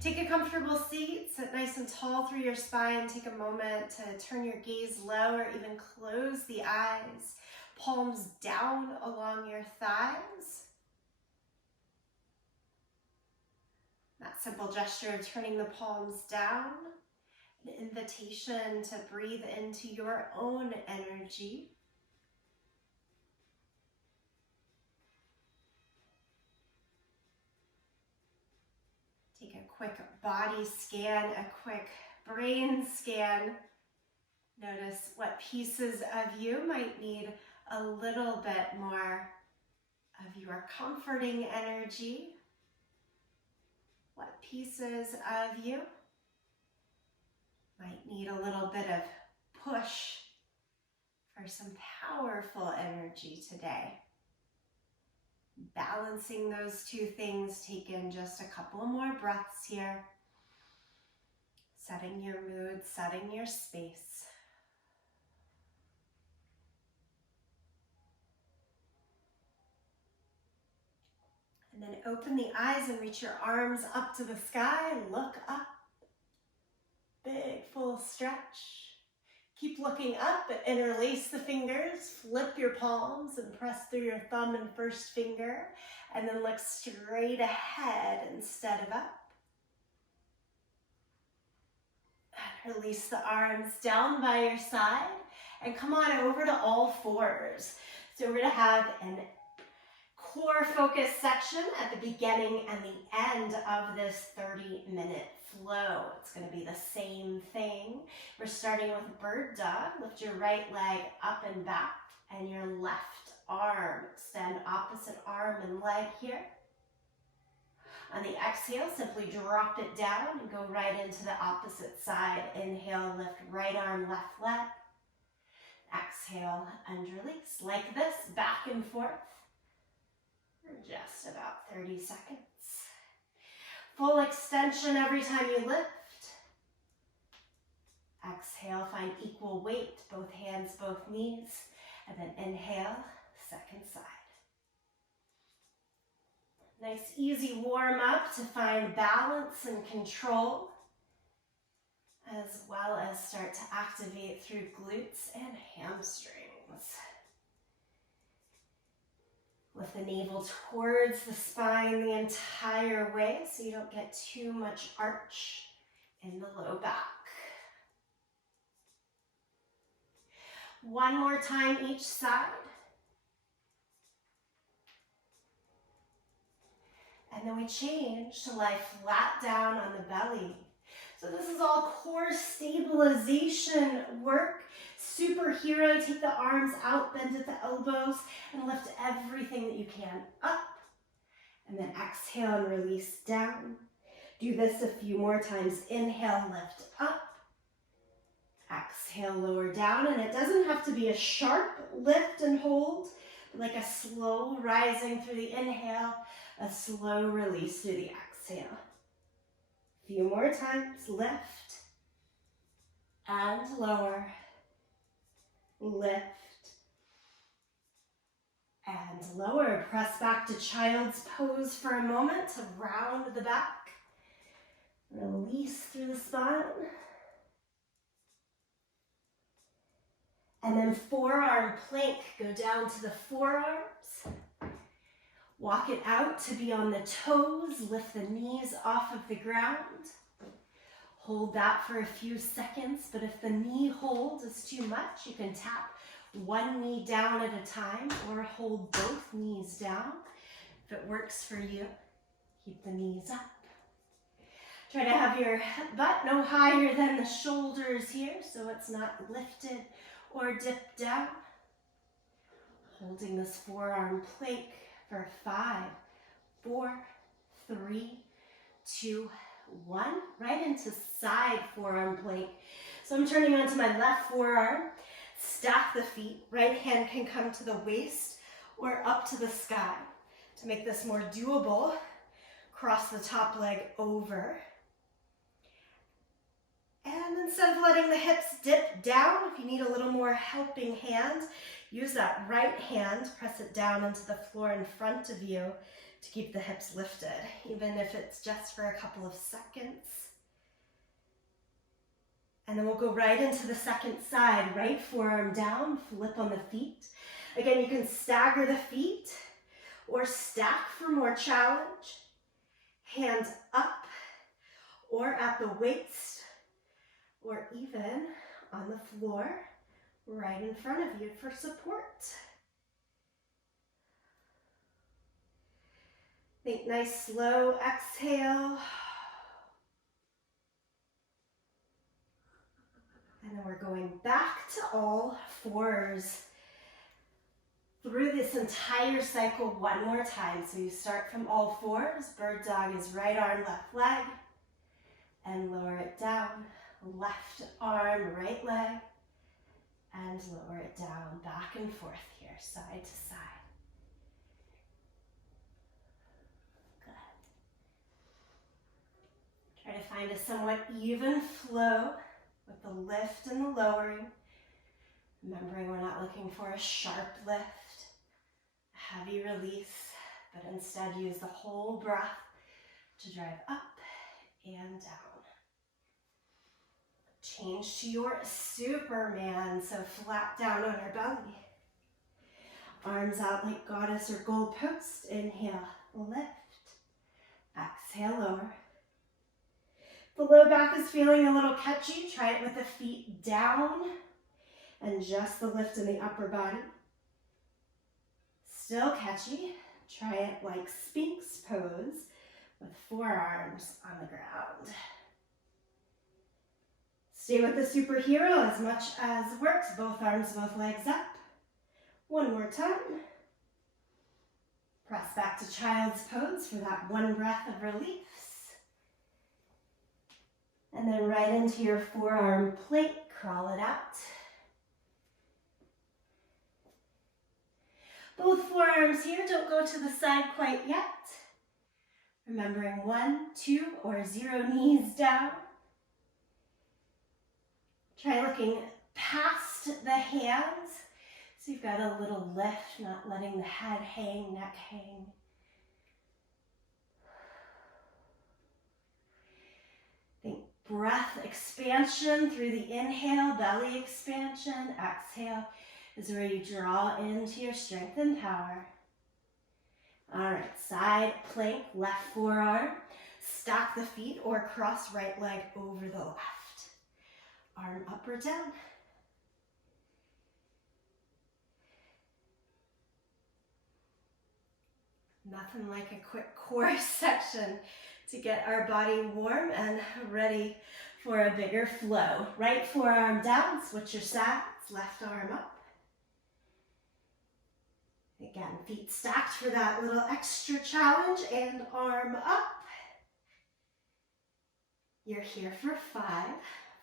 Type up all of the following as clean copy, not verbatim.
Take a comfortable seat, sit nice and tall through your spine. Take a moment to turn your gaze low or even close the eyes. Palms down along your thighs. That simple gesture of turning the palms down, an invitation to breathe into your own energy. Take a quick body scan, a quick brain scan. Notice what pieces of you might need a little bit more of your comforting energy. What pieces of you might need a little bit of push for some powerful energy today. Balancing those two things, take in just a couple more breaths here. Setting your mood, setting your space. And then open the eyes and reach your arms up to the sky. Look up. Big full stretch. Keep looking up, interlace the fingers, flip your palms and press through your thumb and first finger, and then look straight ahead instead of up. And release the arms down by your side and come on over to all fours. So we're going to have an core focus section at the beginning and the end of this 30-minute flow. It's going to be the same thing. We're starting with bird dog. Lift your right leg up and back and your left arm. Extend opposite arm and leg here. On the exhale, simply drop it down and go right into the opposite side. Inhale, lift right arm, left leg. Exhale and release. Like this, back and forth for just about 30 seconds. Full extension every time you lift. Exhale, find equal weight, both hands, both knees. And then inhale, second side. Nice easy warm up to find balance and control, as well as start to activate through glutes and hamstrings. Lift the navel towards the spine the entire way so you don't get too much arch in the low back. One more time each side. And then we change to lie flat down on the belly. So this is all core stabilization work. Superhero, take the arms out, bend at the elbows, and lift everything that you can up. And then exhale and release down. Do this a few more times. Inhale, lift up. Exhale, lower down. And it doesn't have to be a sharp lift and hold, but like a slow rising through the inhale, a slow release through the exhale. Few more times, lift and lower, lift and lower. Press back to child's pose for a moment to round the back. Release through the spine. And then forearm plank, go down to the forearms. Walk it out to be on the toes, lift the knees off of the ground. Hold that for a few seconds, but if the knee hold is too much, you can tap one knee down at a time or hold both knees down. If it works for you, keep the knees up. Try to have your butt no higher than the shoulders here, so it's not lifted or dipped down. Holding this forearm plank for 5, 4, 3, 2, 1. Right into side forearm plank. So I'm turning onto my left forearm. Stack the feet. Right hand can come to the waist or up to the sky. To make this more doable, cross the top leg over. And instead of letting the hips dip down, if you need a little more helping hand, use that right hand, press it down into the floor in front of you to keep the hips lifted, even if it's just for a couple of seconds. And then we'll go right into the second side, right forearm down, flip on the feet. Again, you can stagger the feet or stack for more challenge. Hands up or at the waist or even on the floor right in front of you for support. Think nice slow exhale. And then we're going back to all fours through this entire cycle one more time. So you start from all fours. Bird dog is right arm, left leg. And lower it down. Left arm, right leg. And lower it down, back and forth here, side to side. Try to find a somewhat even flow with the lift and the lowering. Remembering we're not looking for a sharp lift, a heavy release, but instead use the whole breath to drive up and down. Change to your Superman, so flat down on our belly. Arms out like goddess or goalpost. Inhale, lift. Exhale, lower. The low back is feeling a little catchy. Try it with the feet down and just the lift in the upper body. Still catchy. Try it like Sphinx pose with forearms on the ground. Stay with the superhero as much as works. Both arms, both legs up. One more time. Press back to child's pose for that one breath of release. And then right into your forearm plank, crawl it out. Both forearms here, don't go to the side quite yet. Remembering 1, 2, or 0 knees down. Try looking past the hands. So you've got a little lift, not letting the head hang, neck hang. Think breath expansion through the inhale, belly expansion. Exhale is where you draw into your strength and power. All right, side plank, left forearm. Stack the feet or cross right leg over the left. Arm up or down. Nothing like a quick core section to get our body warm and ready for a bigger flow. Right forearm down, switch your sides, left arm up. Again, feet stacked for that little extra challenge and arm up. You're here for 5,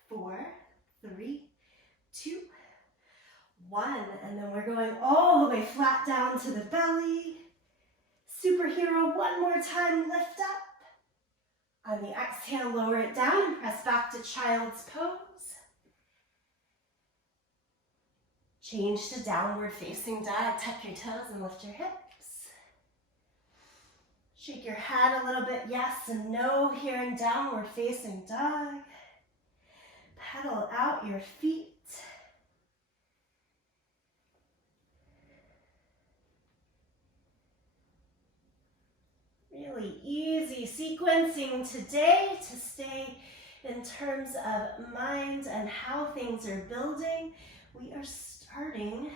4, 3, 2, 1. And then we're going all the way flat down to the belly. Superhero, one more time, lift up. On the exhale, lower it down and press back to child's pose. Change to downward facing dog. Tuck your toes and lift your hips. Shake your head a little bit, yes and no here in downward facing dog. Pedal out your feet. Really easy sequencing today to stay in terms of mind and how things are building. We are starting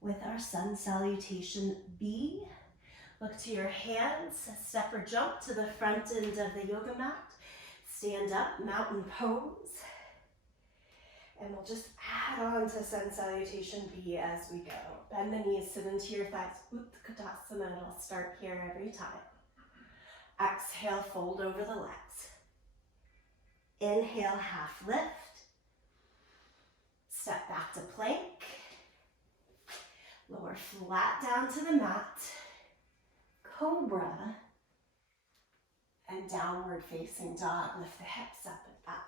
with our sun salutation B. Look to your hands, step or jump to the front end of the yoga mat. Stand up, mountain pose. And we'll just add on to sun salutation B as we go. Bend the knees, sit into your thighs. Utkatasana, and I'll start here every time. Exhale, fold over the legs. Inhale, half lift. Step back to plank. Lower flat down to the mat. Cobra. And downward facing dog. Lift the hips up and back.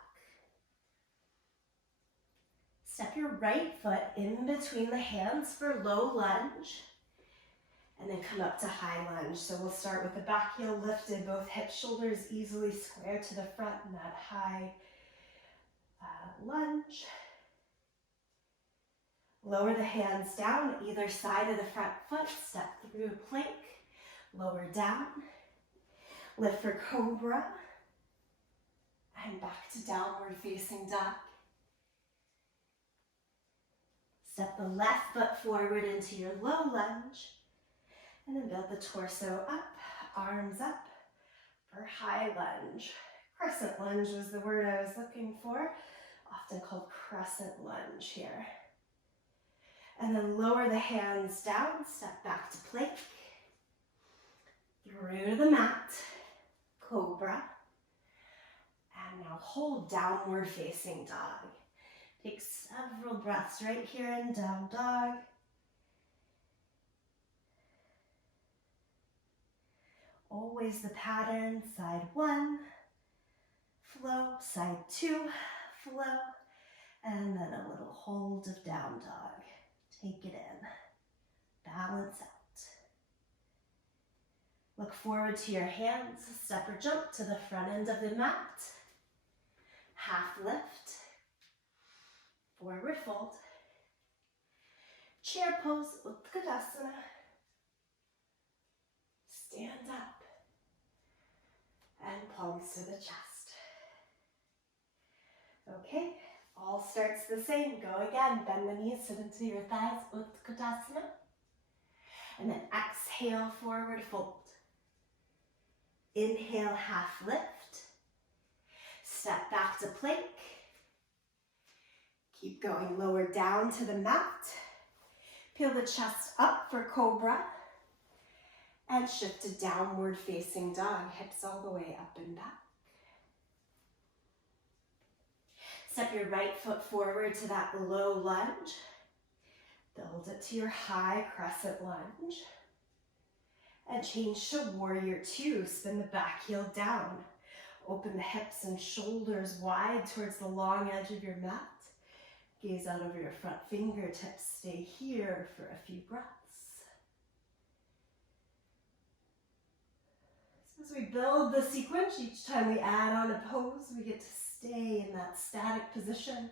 Step your right foot in between the hands for low lunge. And then come up to high lunge. So we'll start with the back heel lifted, both hips, shoulders easily square to the front in that high lunge. Lower the hands down either side of the front foot. Step through plank. Lower down. Lift for cobra. And back to downward facing dog. Step the left foot forward into your low lunge. And then build the torso up, arms up for high lunge. Crescent lunge was the word I was looking for, often called crescent lunge here. And then lower the hands down, step back to plank, through to the mat, cobra. And now hold downward facing dog. Take several breaths right here in down dog. Always the pattern, side one, flow, side two, flow, and then a little hold of down dog. Take it in, balance out. Look forward to your hands, step or jump to the front end of the mat. Half lift, forward fold, chair pose, Utkatasana. Stand up. And palms to the chest. Okay, all starts the same. Go again. Bend the knees, sit into your thighs, Utkatasana. And then exhale, forward fold. Inhale, half lift. Step back to plank. Keep going lower down to the mat. Peel the chest up for cobra. And shift to downward facing dog, hips all the way up and back. Step your right foot forward to that low lunge. Build it to your high crescent lunge. And change to warrior two. Spin the back heel down. Open the hips and shoulders wide towards the long edge of your mat. Gaze out over your front fingertips. Stay here for a few breaths. As we build the sequence, each time we add on a pose, we get to stay in that static position.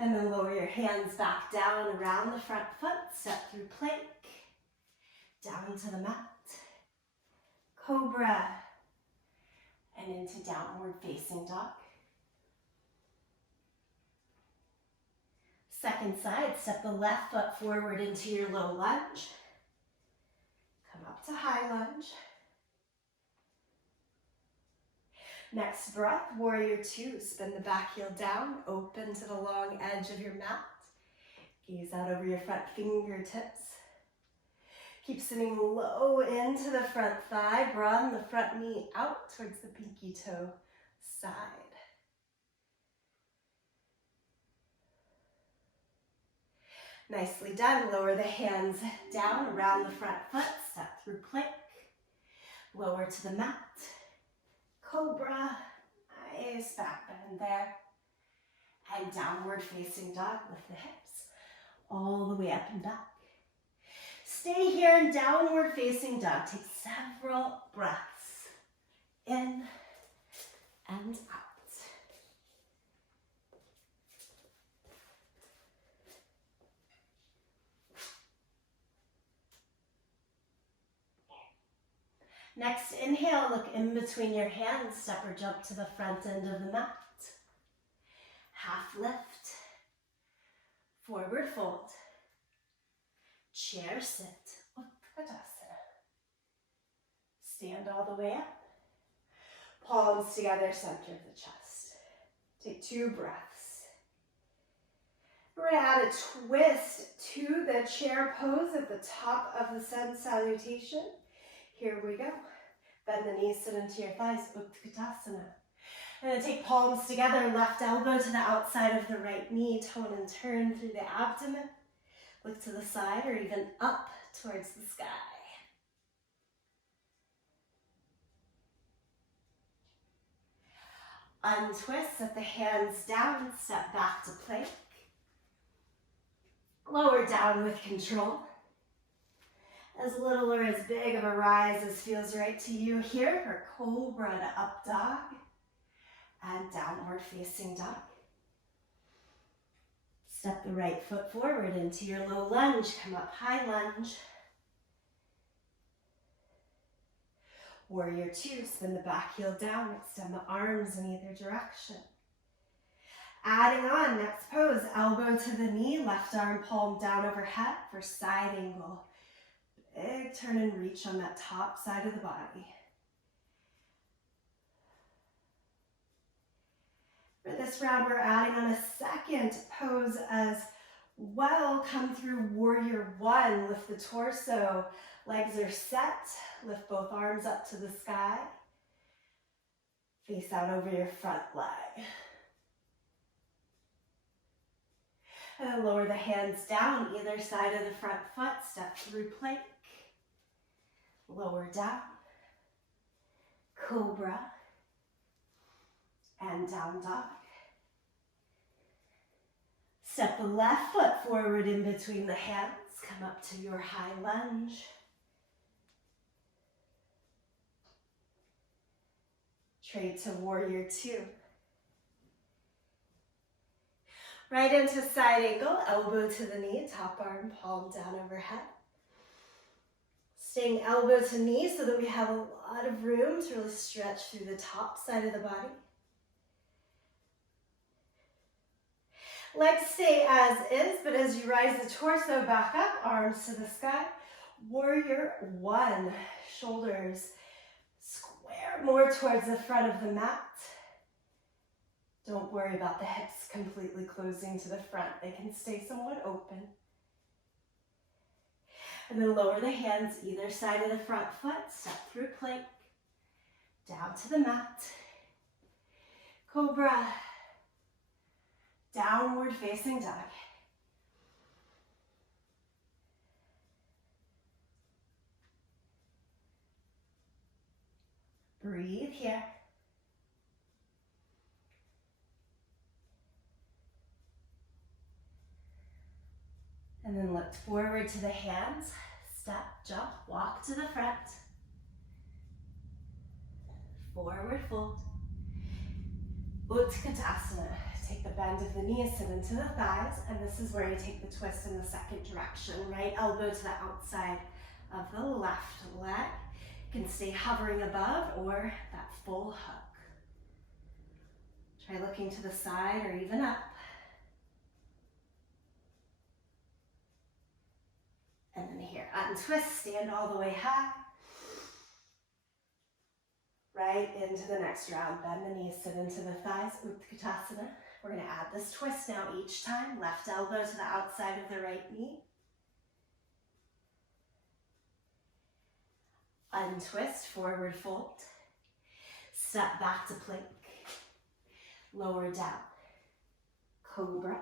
And then lower your hands back down around the front foot, step through plank, down to the mat, cobra, and into downward facing dog. Second side, step the left foot forward into your low lunge. Come up to high lunge. Next breath, warrior two. Spin the back heel down, open to the long edge of your mat. Gaze out over your front fingertips. Keep sitting low into the front thigh. Broaden the front knee out towards the pinky toe side. Nicely done. Lower the hands down around the front foot. Step through plank. Lower to the mat. Cobra. Nice back bend there. And downward facing dog. Lift the hips all the way up and back. Stay here in downward facing dog. Take several breaths in and out. Next, inhale, look in between your hands, step or jump to the front end of the mat. Half lift, forward fold, chair sit, Utkatasana. Stand all the way up, palms together, center of the chest. Take 2 breaths. We're going to add a twist to the chair pose at the top of the sun salutation. Here we go. Bend the knees, sit into your thighs, Utkatasana. And then take palms together, left elbow to the outside of the right knee, tone and turn through the abdomen. Look to the side or even up towards the sky. Untwist, set the hands down, step back to plank. Lower down with control. As little or as big of a rise as feels right to you here for cobra to up dog and downward facing dog. Step the right foot forward into your low lunge, come up high lunge. Warrior two, spin the back heel down, extend the arms in either direction. Adding on, next pose, elbow to the knee, left arm palm down overhead for side angle. Big turn and reach on that top side of the body. For this round, we're adding on a second pose as well. Come through warrior one, lift the torso, legs are set, lift both arms up to the sky. Face out over your front leg. And then lower the hands down either side of the front foot, step through plank. Lower down, cobra, and down dog. Step the left foot forward in between the hands, come up to your high lunge. Trade to warrior two. Right into side angle, elbow to the knee, top arm palm down overhead. Staying elbow to knee so that we have a lot of room to really stretch through the top side of the body. Legs stay as is, but as you rise the torso back up, arms to the sky. Warrior one, shoulders square more towards the front of the mat. Don't worry about the hips completely closing to the front. They can stay somewhat open. And then lower the hands either side of the front foot, step through plank, down to the mat. Cobra, downward facing dog. Breathe here. And then look forward to the hands, step, jump, walk to the front. Forward fold. Utkatasana. Take the bend of the knees, sit into the thighs, and this is where you take the twist in the second direction. Right elbow to the outside of the left leg. You can stay hovering above or that full hook. Try looking to the side or even up. And then here, untwist, stand all the way high. Right into the next round. Bend the knees, sit into the thighs, Utkatasana. We're going to add this twist now each time. Left elbow to the outside of the right knee. Untwist, forward fold. Step back to plank. Lower down. Cobra.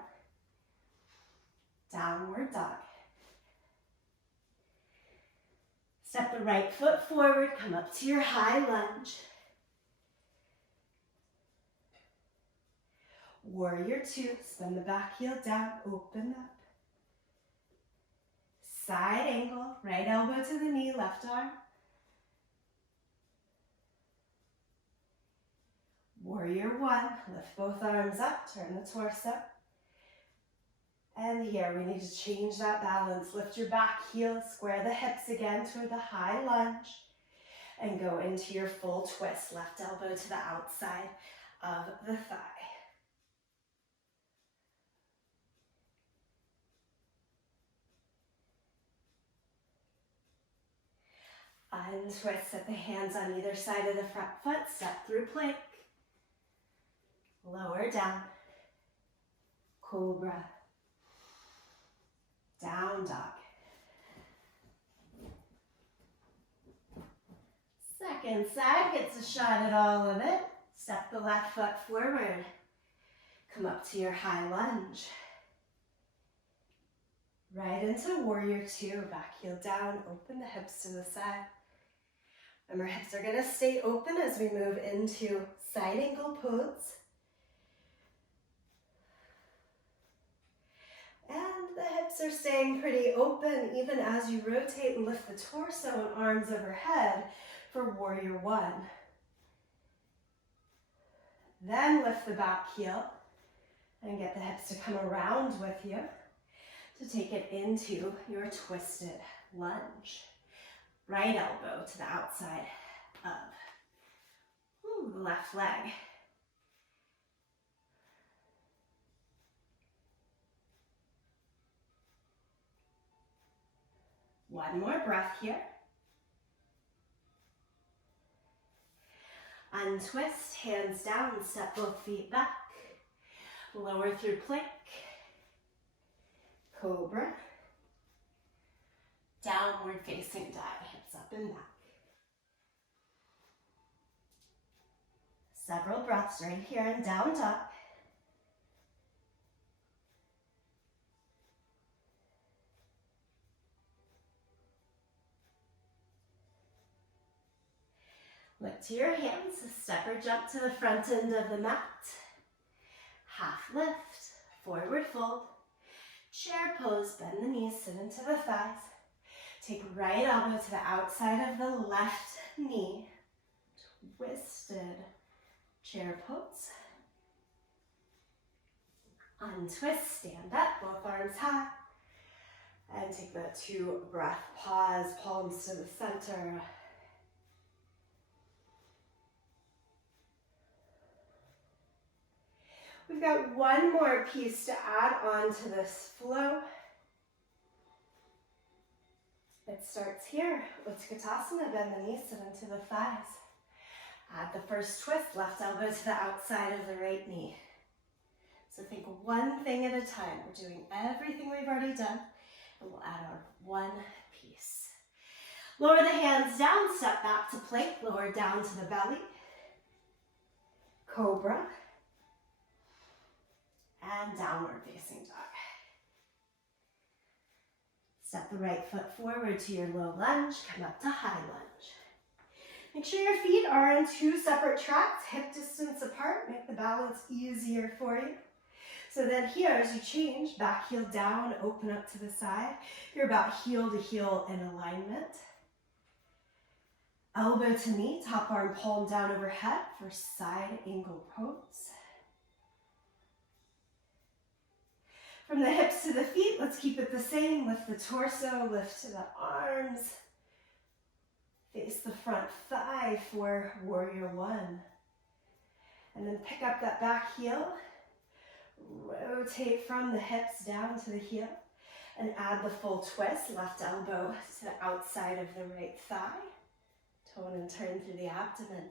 Downward dog. Step the right foot forward, come up to your high lunge. Warrior two, spin the back heel down, open up. Side angle, right elbow to the knee, left arm. Warrior one, lift both arms up, turn the torso. And here we need to change that balance. Lift your back heel, square the hips again toward the high lunge, and go into your full twist. Left elbow to the outside of the thigh. Untwist, set the hands on either side of the front foot, step through plank. Lower down. Cobra. Down dog. Second side gets a shot at all of it. Step the left foot forward. Come up to your high lunge. Right into warrior two. Back heel down. Open the hips to the side. Remember, hips are going to stay open as we move into side angle pose. And the hips are staying pretty open even as you rotate and lift the torso and arms overhead for warrior one. Then lift the back heel and get the hips to come around with you to take it into your twisted lunge. Right elbow to the outside of the left leg. One more breath here. Untwist, hands down, step both feet back. Lower through plank. Cobra. Downward facing dog, hips up and back. Several breaths right here in down dog. Look to your hands, step or jump to the front end of the mat. Half lift, forward fold. Chair pose, bend the knees, sit into the thighs. Take right elbow to the outside of the left knee. Twisted chair pose. Untwist, stand up, both arms high. And take that 2-breath pause, palms to the center. We've got one more piece to add on to this flow. It starts here. Utkatasana, bend the knees, sit into the thighs. Add the first twist, left elbow to the outside of the right knee. So think one thing at a time. We're doing everything we've already done, and we'll add our one piece. Lower the hands down, step back to plank, lower down to the belly. Cobra. And downward facing dog. Step the right foot forward to your low lunge, come up to high lunge. Make sure your feet are on 2 separate tracks, hip distance apart, make the balance easier for you. So then here, as you change, back heel down, open up to the side. You're about heel to heel in alignment. Elbow to knee, top arm palm down overhead for side angle pose. From the hips to the feet, let's keep it the same. Lift the torso, lift to the arms. Face the front thigh for warrior one. And then pick up that back heel. Rotate from the hips down to the heel. And add the full twist, left elbow to the outside of the right thigh. Tone and turn through the abdomen.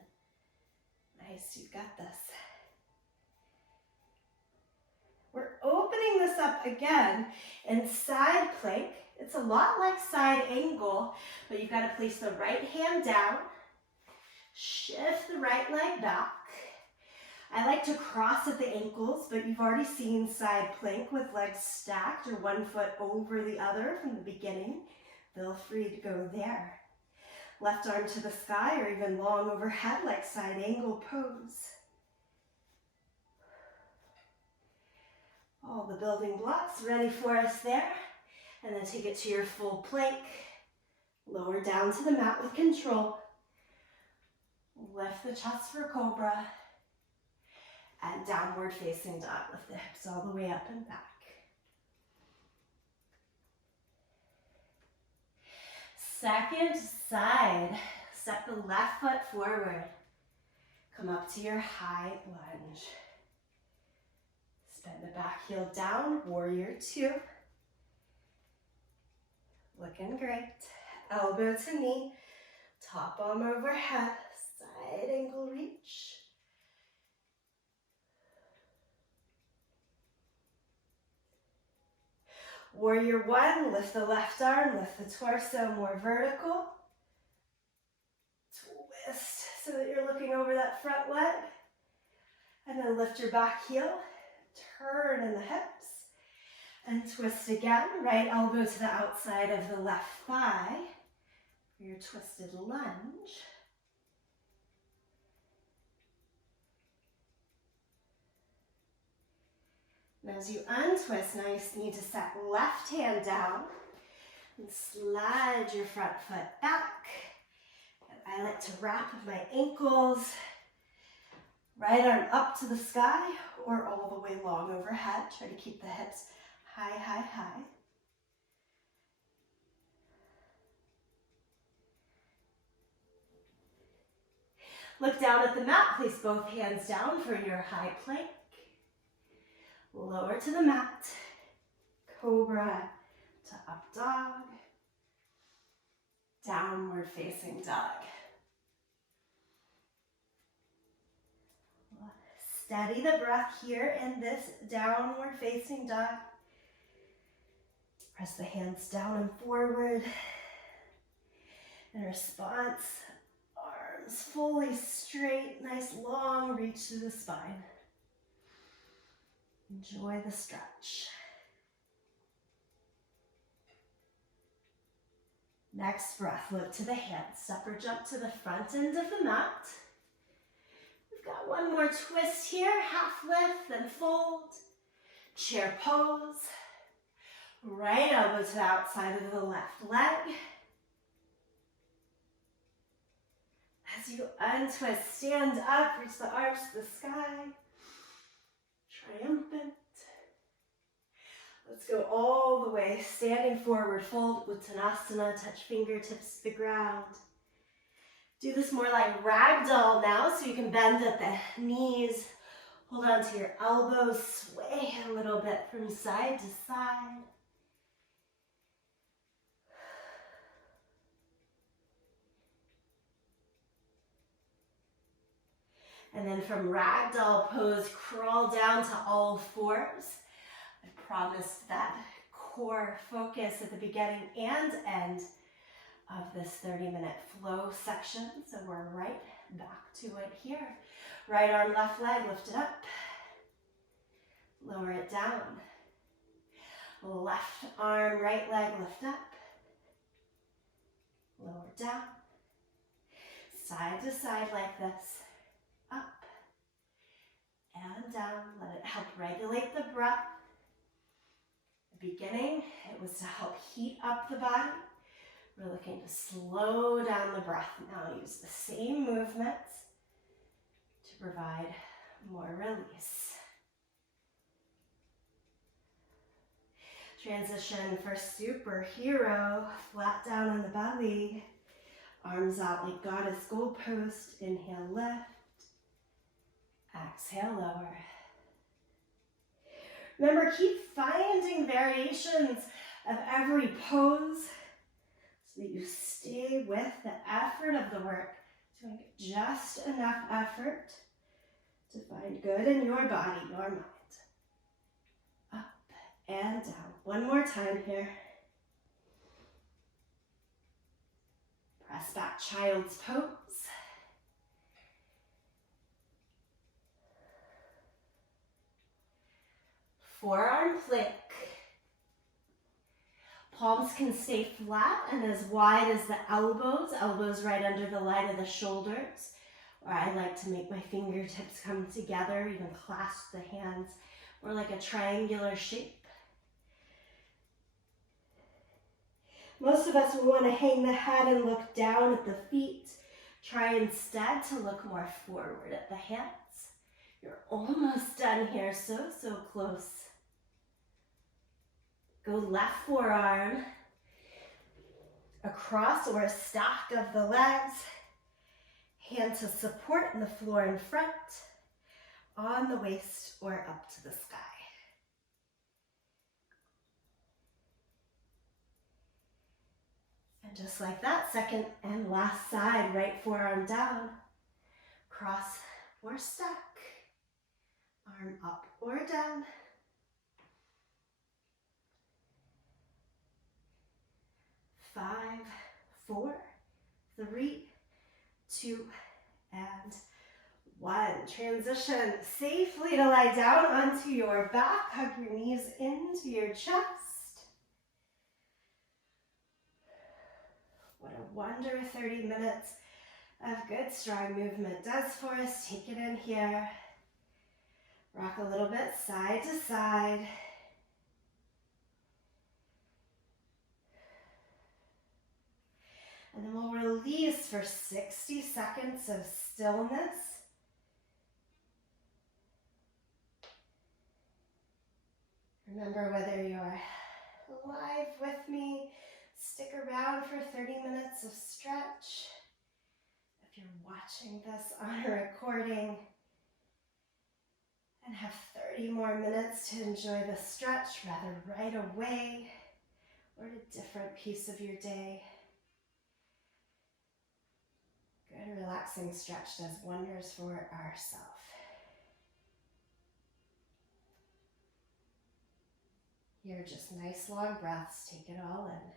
Nice, you got this. We're opening this up again in side plank. It's a lot like side angle, but you've got to place the right hand down, shift the right leg back. I like to cross at the ankles, but you've already seen side plank with legs stacked or one foot over the other from the beginning. Feel free to go there. Left arm to the sky or even long overhead like side angle pose. All the building blocks ready for us there. And then take it to your full plank. Lower down to the mat with control. Lift the chest for cobra. And downward facing dog. Lift the hips all the way up and back. Second side. Step the left foot forward. Come up to your high lunge. Bend the back heel down, warrior two. Looking great. Elbow to knee, top arm overhead, side angle reach. Warrior one, lift the left arm, lift the torso more vertical. Twist so that you're looking over that front leg. And then lift your back heel. Turn in the hips and twist again. Right elbow to the outside of the left thigh for your twisted lunge. And as you untwist, now you need to set left hand down and slide your front foot back. And I like to wrap my ankles, right arm up to the sky or all the way long overhead. Try to keep the hips high, high, high. Look down at the mat. Place both hands down for your high plank. Lower to the mat. Cobra to up dog. Downward facing dog. Steady the breath here in this downward facing dog. Press the hands down and forward. In response, arms fully straight, nice long reach through the spine. Enjoy the stretch. Next breath, look to the hands. Step or jump to the front end of the mat. We've got one more twist here. Half lift, then fold. Chair pose. Right elbow to the outside of the left leg. As you untwist, stand up, reach the arms to the sky. Triumphant. Let's go all the way, standing forward, fold Uttanasana, touch fingertips to the ground. Do this more like ragdoll now, so you can bend at the knees, hold on to your elbows, sway a little bit from side to side. And then from ragdoll pose, crawl down to all fours. I promised that core focus at the beginning and end of this 30-minute flow section. So we're right back to it here. Right arm, left leg, lift it up. Lower it down. Left arm, right leg, lift up. Lower down. Side to side like this. Up and down. Let it help regulate the breath. The beginning, it was to help heat up the body. We're looking to slow down the breath now. Use the same movements to provide more release. Transition for superhero. Flat down on the belly. Arms out like goddess goalpost. Inhale, lift. Exhale, lower. Remember, keep finding variations of every pose so that you stay with the effort of the work. Doing just enough effort to find good in your body, your mind. Up and down. One more time here. Press back, child's pose. Forearm plank. Palms can stay flat and as wide as the elbows. Elbows right under the line of the shoulders. Or I like to make my fingertips come together, even clasp the hands, or like a triangular shape. Most of us will want to hang the head and look down at the feet. Try instead to look more forward at the hands. You're almost done here, so close. Go left forearm across or a stack of the legs. Hand to support in the floor in front, on the waist or up to the sky. And just like that, second and last side, right forearm down, cross or stack, arm up or down. 5, 4, 3, 2, and 1. Transition safely to lie down onto your back. Hug your knees into your chest. What a wonder 30 minutes of good strong movement does for us. Take it in here. Rock a little bit side to side. And then we'll release for 60 seconds of stillness. Remember, whether you're live with me, stick around for 30 minutes of stretch. If you're watching this on a recording and have 30 more minutes to enjoy the stretch, rather right away or at a different piece of your day. Good relaxing stretch does wonders for ourselves. Here, just nice long breaths. Take it all in.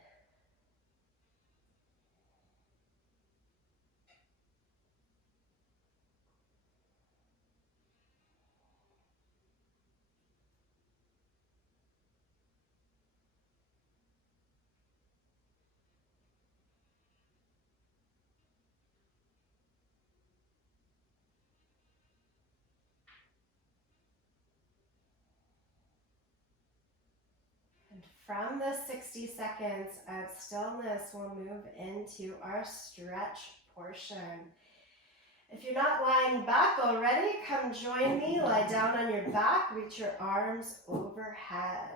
And from the 60 seconds of stillness, we'll move into our stretch portion. If you're not lying back already, come join me. Lie down on your back, reach your arms overhead.